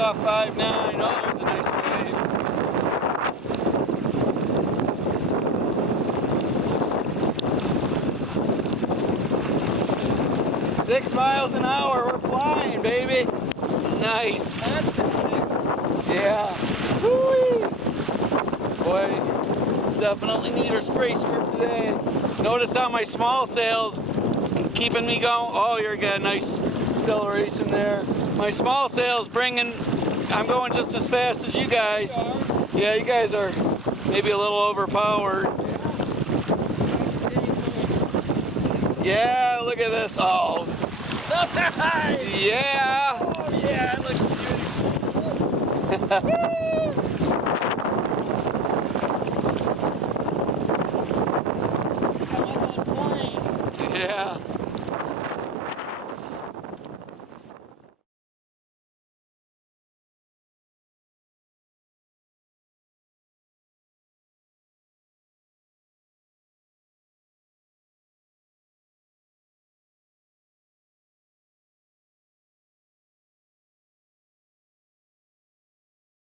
off 5'9". Oh, there's a nice wave. 6 miles an hour, we're flying, baby. Nice. That's the 6. Yeah. Woo-wee. Boy, definitely need our spray skirt today. Notice how my small sails keeping me going. Oh, you're getting nice acceleration there. My small sails bringing, I'm going just as fast as you guys. Yeah, you guys are maybe a little overpowered. Yeah, look at this. Oh. Nice. Yeah. Oh yeah, it looks beautiful. Yeah.